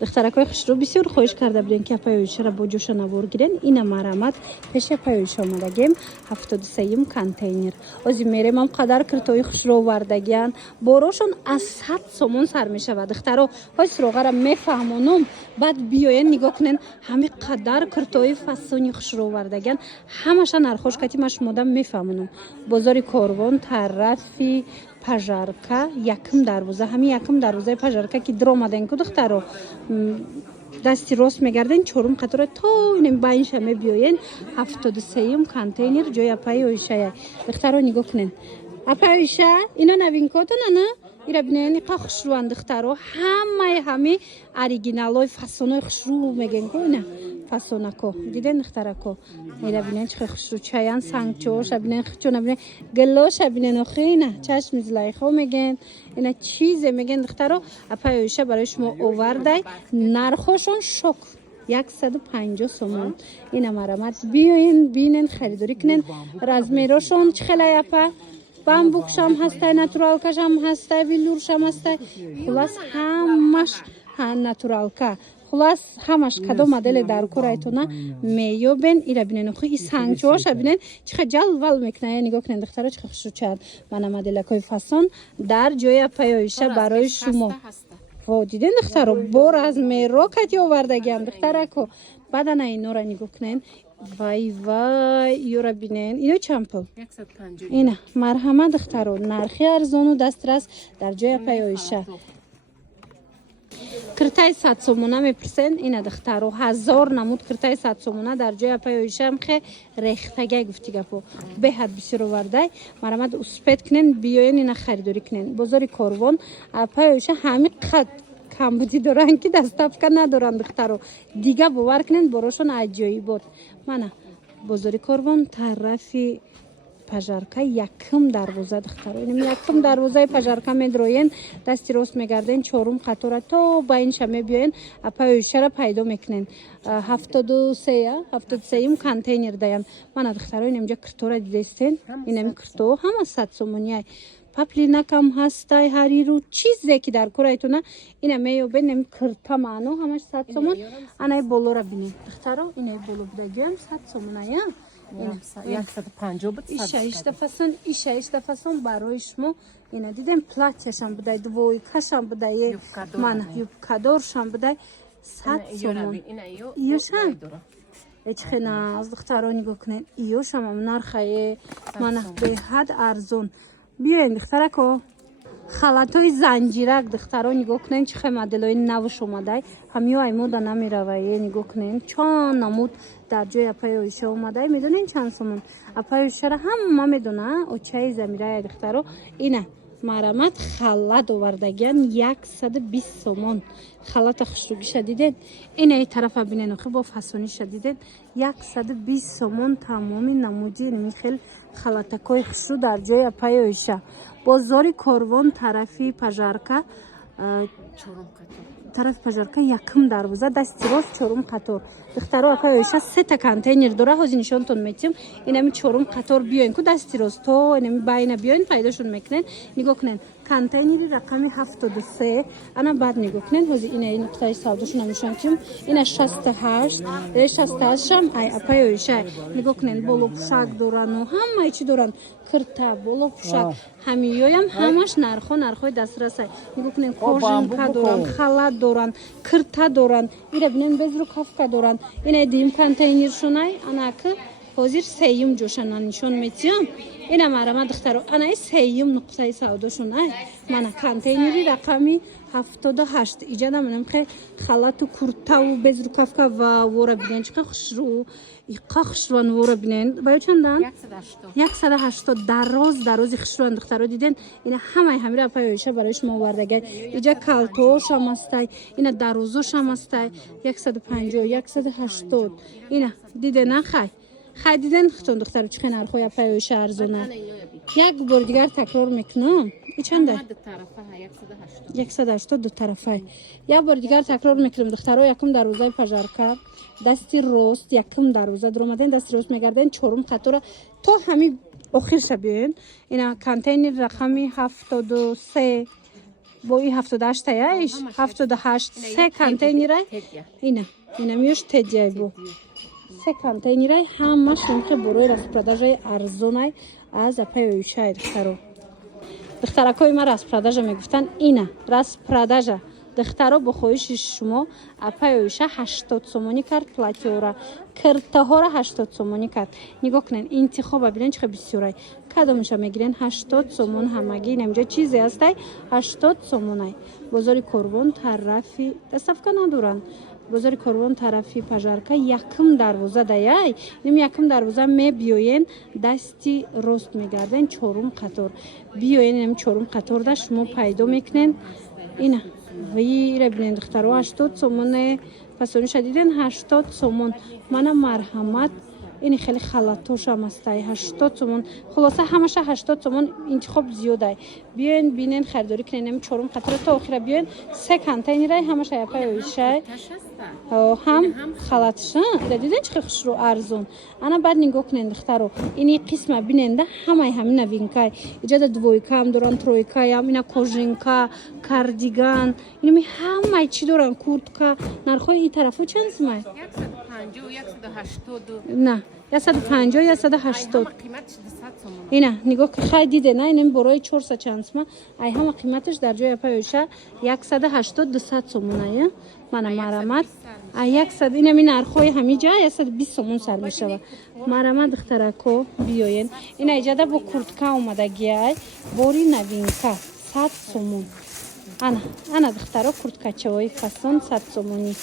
دخترکای خوش رو بسیار خواهش کرده بودین که پایوش را با جوش نوار گیرن. این مرامت پیش پایوش آمدگیم 73 کانتینر از میرم هم قدر کرتوی خوش رو وردگیان باروشون از 100 سومون سر می شود. دخترها های سروغه را میفهمونم بعد بیاین نگاه کنین همه قدر کرتوی فسونی خوش رو وردگیان همشان نرخوش کتی مش مودم میفهمونم. بازار کاروان طرفی پژارکا یکم دروازه همین یکم دروازه پژارکا که در اومدن کو دخترو دستی راست میگردن چورم قطار تا این باینش همه بیاین 73 کانتینر جای پایوشه دخترو نگاه کنین اپایوشه اینا نوین کاتن نه ایرا بینین قخشروان دخترو همه اوریجینالای فسونای خشرو میگن کو نه فسوناکو دیدن دخترکو ایرا بینین چه خشرو چایان سانگچو شبینن خچون بینین گلو شبینن خینا چشم زلای خو میگن اینا چیز میگن دخترو اپایوشه برای شما اووردای نرخشون شوک 150 سومون اینا مرامت بیاین بینن خریداری کنن رزمیروشون چخلای اپا بامبوکش هم هسته ناتورالکش هم هسته ویلورش هم هسته خلاص همش ناتورالکا خلاص همش کدو مدل در کورایتونه میوبن ایرا بینن خو این سانگچوش بینن چه جلوال میکنه نگاه کنین دخترا چه خوشو چرد من مدلکای فسون در جای پایوشه برای شما و دیدن دخترا بور از میرو کتی آوردگیم دخترکو بعد نه اینا را نگاه کنین وای وای یورا بینین اینو چمپل 150 اینا مرحمت دخترو نرخی ارزان و دسترس در جای پایوشه کرتای 100 سومونه میپرسن اینا دخترو 1000 نمود کرتای 100 سومونه در جای پایوشه هم خه ریختگی گفتی گپو به حد بسیار ورده مرحمت اسپت کنن بیاین اینا خریداری کنن بازار کاروان پایوشه همین قد کمبودی دارن که دستافکا ندارن دخترو دیگه باور کنن براشون عجیبی بود من بازار کاروان طرفی پژارکا یکم دروازه دخترو اینم یکم دروازه پژارکا میدروین دستی راست میگردین چهارم قطار تا با این شمه بیاین پایوشه را پیدا میکنین 73 کانتینر دایم من دخترو اینجا کرتورا دیدستین اینم کرتو هم 100 سومونیه پاپلینا کم هسته هریرو چیزی که در کورایتونه اینا میوبن نمی کرتا مانو همش 100 سومون انای بولو را بینید دخترو اینای بولو بدگیم 100 سومونه یا 150 بود ایش دفعه برای شما اینا دیدم پلاتش هم بده دوی کشم بده من یوبکادورش هم بده 100 سومون ایوشم اچخنا از دخترو نگاه کنین ایوشم هم نرخه من به حد ارزون بیاین دخترکو خلطای زنجیرک دخترها نگاه کنین چه مدلای نوش اومده همیو ایمودا نمیروه نگاه کنین چند نمود در جای اپایوشه اومده میدونین چند سومون اپایوشه را هم ما میدونه او چای زمیره دخترها اینه مرامت خلط آوردگیان 120 سومون خلط خشروگی شدیدین این ای طرف بینین خب با فسونی شدیدین 120 سومون تمامی نمودی نمیخیل خلطکای خشرو در جای پایوشه بازار کاروان طرفی پژارکا طرف پژارکا یکم دروازه دستی راست چهارم قطار دخترها پایوشه 3 تا کانتینر داره هازی نشانتون میتیم اینم چهارم قطار بیاین کو دستی راست تو اینم باین بیاین پیداشون میکنین نگاه کنین کانتینری رقم 73 انا بعد نگاه کنین هازی این نقطه سوداشون نمیشانتیم این 68 هم ای پایوشه نگاه کنین بولو پوشاک دارن و همه چی دارن کرتا بولو پوشاک همیویم همش نرخوی دسترس نگاه کنین کورژنکا دارن خلط دارن کرتا دارن اینا بینن بزرو کافکا دارن اینا دیم کانتینر شونای انا که حاضر سیم جوشن نشون میتیم اینا مرامت دخترو انا سیم نقطه سوداشون من کانتینری رقمی 78 ایجاد منم خیلی خلط و کرتا و بزرو کافکا و ورا بینن چه خشرو خشروان ورا بینن باید چندن 180 دراز خشروان دخترو دیدن اینا همه را پایوشه برای شما آوردگی اینجا کالتوش هم هسته اینا درازوش هم هسته 150 180 اینا دیدن خیلی دیدن خطون دخترو چه نرخوی پایوشه ارزونه یک بار دیگر تکرار میکنم ای چنده 180 دو طرفه یک بار دیگر تکرار میکنم دخترها یکم دروازه پژارکا دستی راست یکم دروازه در اومدن دستی راست میگردن چهارم خطور تو همین آخر شبین اینا کانتینر رقمی 73 бо и 78 таяш 78 се контейнерай ина миёш тедяй бо се контейнерай ҳамаш инхе борои распродажаи арзонай аз апаёишай духтаракои ма распродажа мегуфтанд ина распродажа духтаро бо хоҳиши шумо апаёиша 80 сомонӣ кард платёра киртаҳора 80 сомонӣ кард нигоҳ кунен интихоба бинен чихе бисёрай кадомиша мегирен 80 сомон ҳамагӣ инамҷо чизе ҳастай 80 сомонай бозори Корвон тарафи доставка надоранд бозори Корвон тарафи пажарка якум дарвоза даяй ним якум дарвоза мебиёен дасти рост мегарден чорум қатор биёен ним чорум қаторда шумо пайдо мекунен ина вира бинен духтаро 80 сомоне пасониша диден 80 сомон мана марҳамат ини хеле халатошам астай 80 сомон хулоса ҳамаша 80 сомон интихоб зиёдай биёен бинен харидорӣ кунен нами чорум қатора то охира биёен се контейнерай ҳамаша япаёишай ҳам халатша диден чихе хушрӯ арзон ана баъд нигоҳ кунен духтаро ини қисма биненда ҳамаи ҳамин новинкай иҷада двойкаам доран тройкаям ина кожинка кардиган инами ҳамаи чӣ доран куртка нархҳои ин тарафо чанд сумай 150 180 ина нигоҳ ки хай диде на инам борои 400 чанд сума ай ҳама қиматаш дар ҷои апаёиша 180 200 сомонае мана марамат ай 100 инами нархҳои ҳамиҷа 120 сомон сар мешава марамат духтарако биёен ина иҷада бо куртка омадагиай бори новинка 100 сомон ана духтаро курткачавои фасон 100 сомонӣ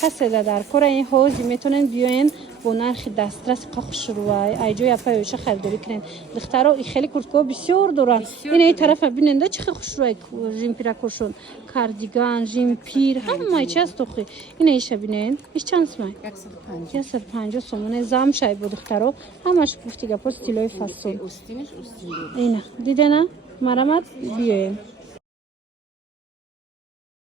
каседа дар кора ин ҳози метонен биёен бо нархи дастрас қохушрувай айҷои апаёиша харидорӣ кунен духтаро и хеле курткаҳо бисёр доранд ина ин тарафа биненда чихе хушрувай жимпиракошон кардиган жимпир ҳамаи чи аст охи ина иша бинен иш чанд сумай 150 сомоне замшай бо духтаро ҳамаш гуфти гапо стилои фасон ина дидена марамат биёем